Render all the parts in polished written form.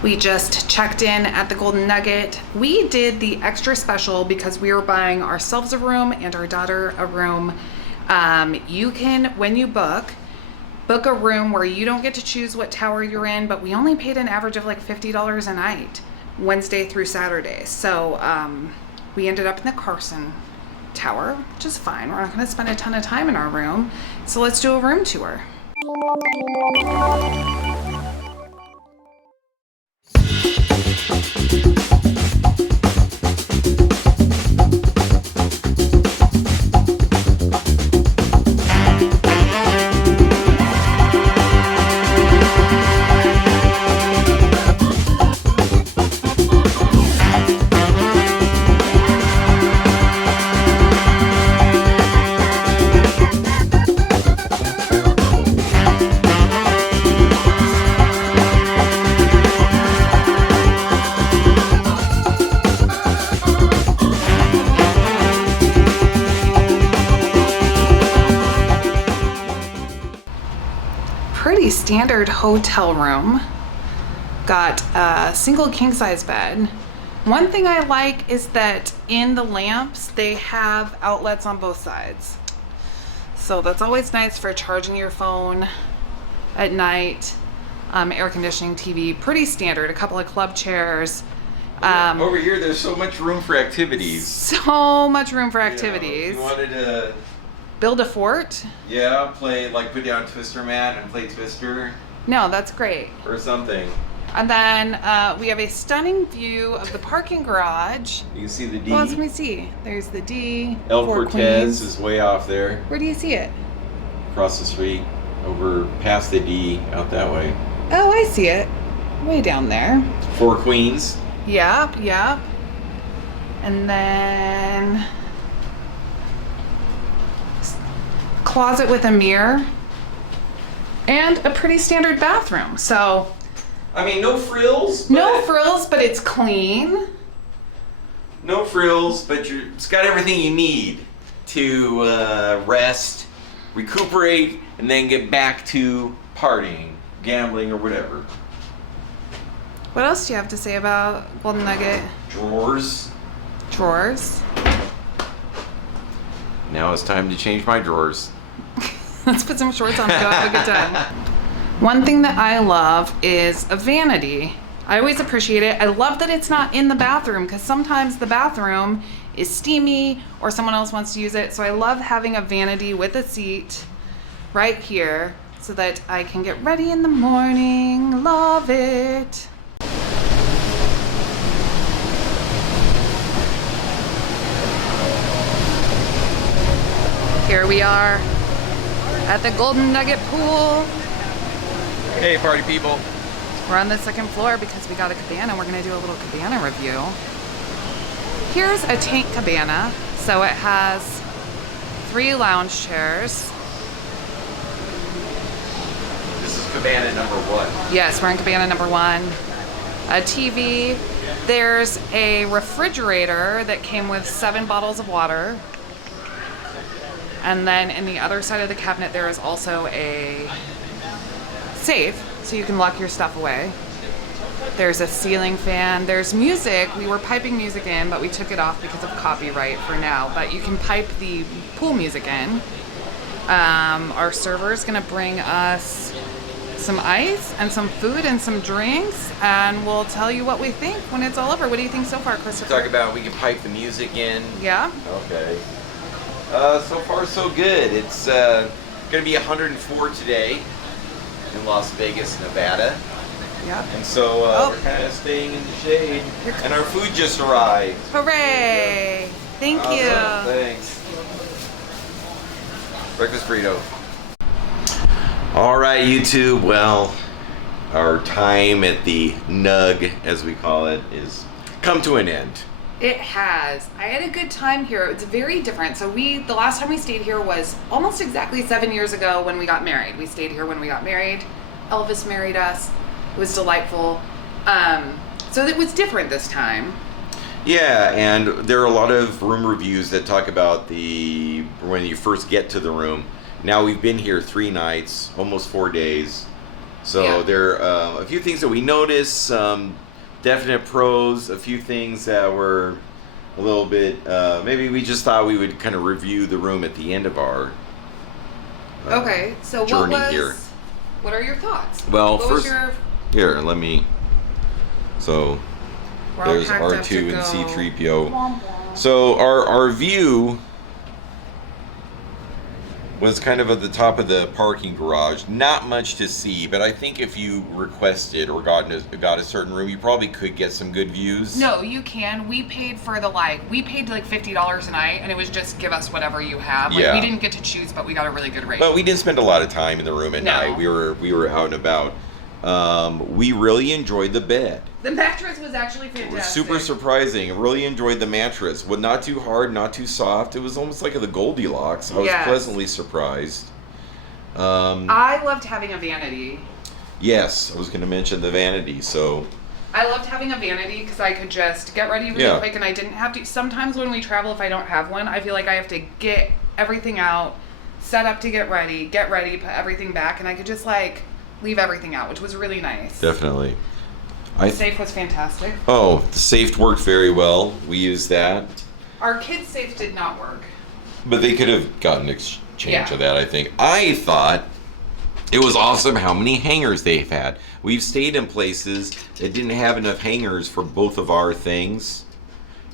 We just checked in at the Golden Nugget. We did the extra special because we were buying ourselves a room and our daughter a room. You can, when you book a room where you don't get to choose what tower you're in, but we only paid an average of like $50 a night, Wednesday through Saturday. So we ended up in the Carson Tower, which is fine. We're not gonna spend a ton of time in our room. So let's do a room tour. Pretty standard hotel room. Got a single king size bed. One thing I like is that in the lamps they have outlets on both sides, so that's always nice for charging your phone at night. Air conditioning, TV, pretty standard. A couple of club chairs. Over here there's so much room for activities. So much room for activities. You wanted to build a fort? Yeah, play, like put down a Twister mat and play Twister. No, that's great. Or something. And then we have a stunning view of the parking garage. You can see the D. Well, let me see. There's the D. El Four Cortez Queens. is way off there. Where do you see it? Across the street, over past the D, out that way. Oh, I see it. Way down there. Four Queens. Yep. And then closet with a mirror and a pretty standard bathroom. So I mean, no frills. no frills, but it's clean. No frills, but it's got everything you need to rest, recuperate, and then get back to partying, gambling, or whatever. What else do you have to say about Golden Nugget? Drawers. Drawers. Now it's time to change my drawers. Let's put some shorts on and go have a good time. One thing that I love is a vanity. I always appreciate it. I love that it's not in the bathroom because sometimes the bathroom is steamy or someone else wants to use it. So I love having a vanity with a seat right here so that I can get ready in the morning. Love it. Here we are at the Golden Nugget pool. Hey, party people. We're on the second floor because we got a cabana. We're gonna do a little cabana review. Here's a tank cabana. So it has 3 lounge chairs. This is cabana number 1. Yes, we're in cabana number 1. A TV. There's a refrigerator that came with 7 bottles of water. And then in the other side of the cabinet, there is also a safe, so you can lock your stuff away. There's a ceiling fan. There's music. We were piping music in, but we took it off because of copyright for now. But you can pipe the pool music in. Our server is gonna bring us some ice and some food and some drinks, and we'll tell you what we think when it's all over. What do you think so far, Christopher? Talk about we can pipe the music in. Yeah? Okay. So far so good. It's gonna be 104 today in Las Vegas, Nevada. Yep. And so we're kind of staying in the shade. And our food just arrived. Hooray! Thank you. Awesome. Thanks. Breakfast burrito. All right, YouTube. Well, our time at the Nug, as we call it, is come to an end. It has. I had a good time here. It's very different. So the last time we stayed here was almost exactly 7 years ago when we got married. We stayed here when we got married. Elvis married us. It was delightful. So it was different this time. Yeah, and there are a lot of room reviews that talk about when you first get to the room. Now we've been here 3 nights, almost 4 days, So Yeah. there are a few things that we noticed, some definite pros, a few things that were a little bit, maybe we just thought we would kind of review the room at the end of our Okay, so journey what was, here. what are your thoughts? Well, what first, was your, here, let me, so we're all there's packed up to R2 and go. C-3PO. So our view was kind of at the top of the parking garage. Not much to see, but I think if you requested or got a certain room, you probably could get some good views. No, you can. We paid for we paid like $50 a night, and it was just give us whatever you have. Like, Yeah. we didn't get to choose, but we got a really good rate. But we didn't spend a lot of time in the room at No. night. We were out and about. We really enjoyed the bed. The mattress was actually It fantastic. was super surprising. I really enjoyed the mattress. Well, not too hard, not too soft. It was almost like the Goldilocks. I was Yes. pleasantly surprised. I loved having a vanity. Yes, I was going to mention the Vanity. So I loved having a vanity because I could just get ready really Yeah. quick, and I didn't have to. Sometimes when we travel, if I don't have one, I feel like I have to get everything out, set up to get ready, put everything back, and I could just like leave everything out, which was really nice. definitely. The safe was fantastic. Oh, the safe worked very well. We used that. Our kids' safe did not work. But they could have gotten exchange Yeah. of that, I think. I thought it was awesome how many hangers they've had. We've stayed in places that didn't have enough hangers for both of our things.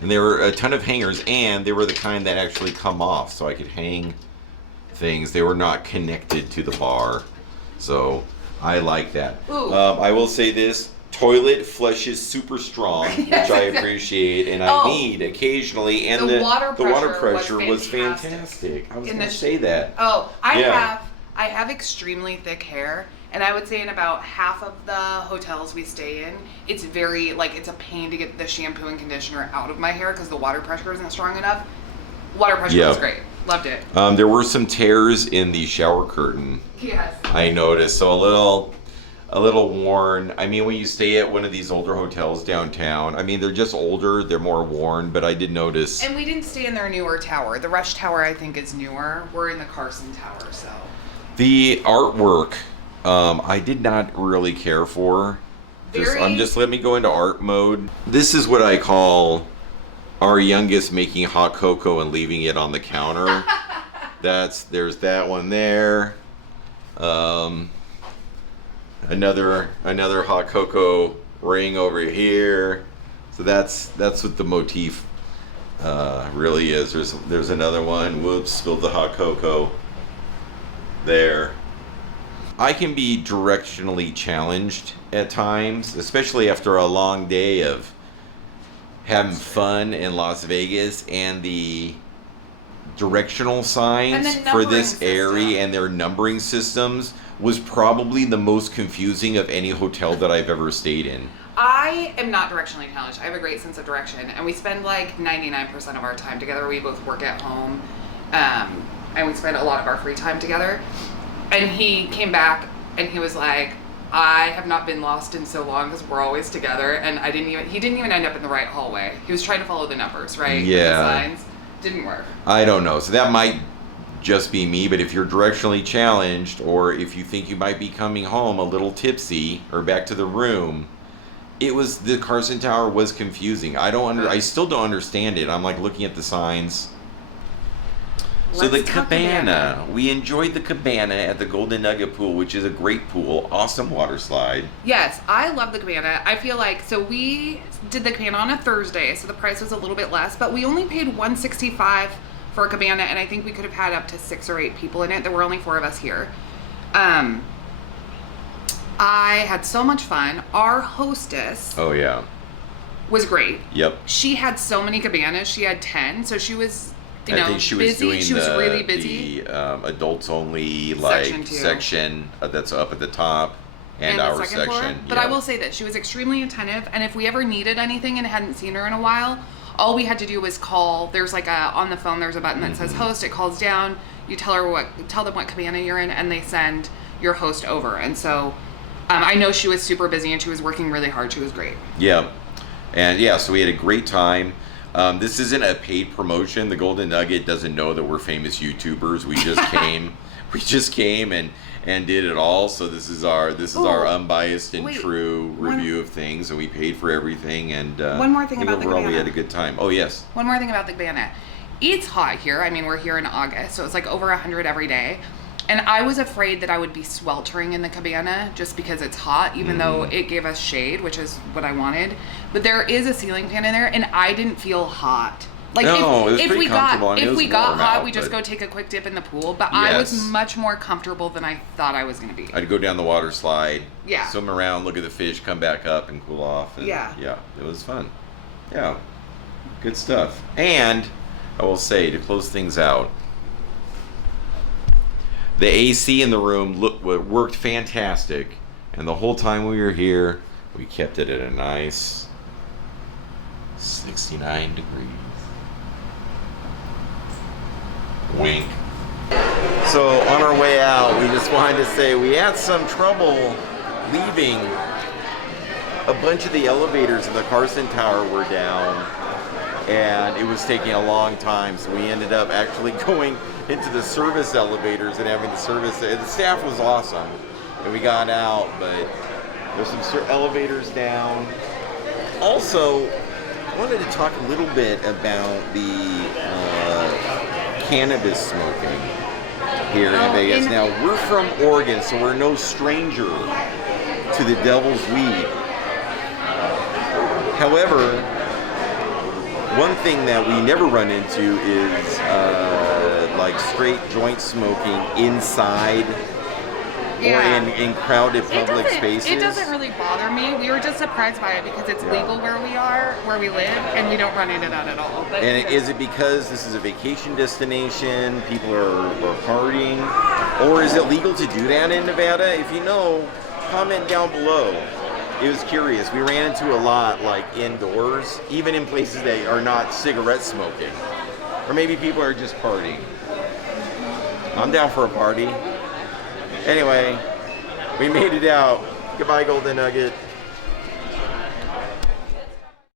And there were a ton of hangers, and they were the kind that actually come off, so I could hang things. They were not connected to the bar. So I like that. Ooh. I will say this. Toilet flushes super strong, Yes, which I exactly. appreciate, and I Oh. need occasionally. And The the water pressure was was fantastic. fantastic. I was In going the to say that. Oh, Yeah. I have extremely thick hair, and I would say in about half of the hotels we stay in, it's very like it's a pain to get the shampoo and conditioner out of my hair because the water pressure isn't strong enough. Water pressure Yeah. was great. Loved it. There were some tears in the shower curtain. Yes. I noticed, so a little worn. I mean, when you stay at one of these older hotels downtown, I mean, they're just older, they're more worn, but I did notice. And we didn't stay in their newer tower. The Rush Tower, I think, is newer. We're in the Carson Tower, so. The artwork, I did not really care for. Let me go into art mode. This is what I call our youngest making hot cocoa and leaving it on the counter. There's that one there. Another hot cocoa ring over here. So that's what the motif really is. There's another one. Whoops, spilled the hot cocoa. There. I can be directionally challenged at times, especially after a long day of having fun in Las Vegas, and the directional signs And the for numbering this system. area and their numbering systems was probably the most confusing of any hotel that I've ever stayed in. I am not directionally challenged. I have a great sense of direction, and we spend like 99% of our time together. We both work at home, and we spend a lot of our free time together. And he came back, and he was like, I have not been lost in so long because we're always together, and he didn't even end up in the right hallway. He was trying to follow the numbers, right? With the Yeah. signs. Didn't work. I don't know. So that might just be me, but if you're directionally challenged, or if you think you might be coming home a little tipsy or back to the room, the Carson Tower was confusing. I still don't understand it. I'm like looking at the signs. So the Let's talk cabana. We enjoyed the cabana at the Golden Nugget pool, which is a great pool, awesome water slide. Yes, I love the cabana. I feel like, so we did the cabana on a Thursday, so the price was a little bit less, but we only paid $165 for a cabana, and I think we could have had up to 6 or 8 people in it. There were only 4 of us here. I had so much fun. Our hostess Oh yeah. was great. Yep. She had so many cabanas. She had 10, so she was, I think she was busy. doing She was really busy. the adults only Section two. section that's up at the top, and the our second floor. section. But I will say that she was extremely attentive, and if we ever needed anything and hadn't seen her in a while, all we had to do was call. There's like on the phone, there's a button that says host. It calls down. You tell them what cabana you're in, and they send your host over. And so I know she was super busy and she was working really hard. She was great. Yeah, and yeah, so we had a great time. This isn't a paid promotion. The Golden Nugget doesn't know that we're famous YouTubers. We just came We just came and did it all. So this is our unbiased and wait, true review of things, and we paid for everything. And one more thing I think about the overall we cabana. had a good time. Oh yes. One more thing about the cabana. It's hot here. I mean, we're here in August, so it's like over 100 every day. And I was afraid that I would be sweltering in the cabana just because it's hot, even though it gave us shade, which is what I wanted. But there is a ceiling fan in there, and I didn't feel hot. Like No, it was if pretty we comfortable. I mean, it was got warm hot, out, we just but- go take a quick dip in the pool. But I was Yes. much more comfortable than I thought I was going to be. I'd go down the water slide, Yeah. swim around, look at the fish, come back up, and cool off. And Yeah. Yeah, it was fun. Yeah, good stuff. And I will say, to close things out, the AC in the room worked fantastic, and the whole time we were here, we kept it at a nice 69 degrees. Wink. So on our way out, we just wanted to say we had some trouble leaving. A bunch of the elevators in the Carson Tower were down, and it was taking a long time, so we ended up actually going into the service elevators and having the service. The staff was awesome, and we got out, but there's some elevators down. Also, I wanted to talk a little bit about the cannabis smoking here in Vegas. Now, we're from Oregon, so we're no stranger to the devil's weed. However, one thing that we never run into is like straight joint smoking inside or in crowded public spaces. It doesn't really bother me. We were just surprised by it because it's legal where we live, and we don't run into that at all. But, And is it because this is a vacation destination, people are partying, or is it legal to do that in Nevada? If you know, comment down below. It was curious. We ran into a lot like indoors, even in places that are not cigarette smoking. Or maybe people are just partying. I'm down for a party. Anyway, we made it out. Goodbye, Golden Nugget.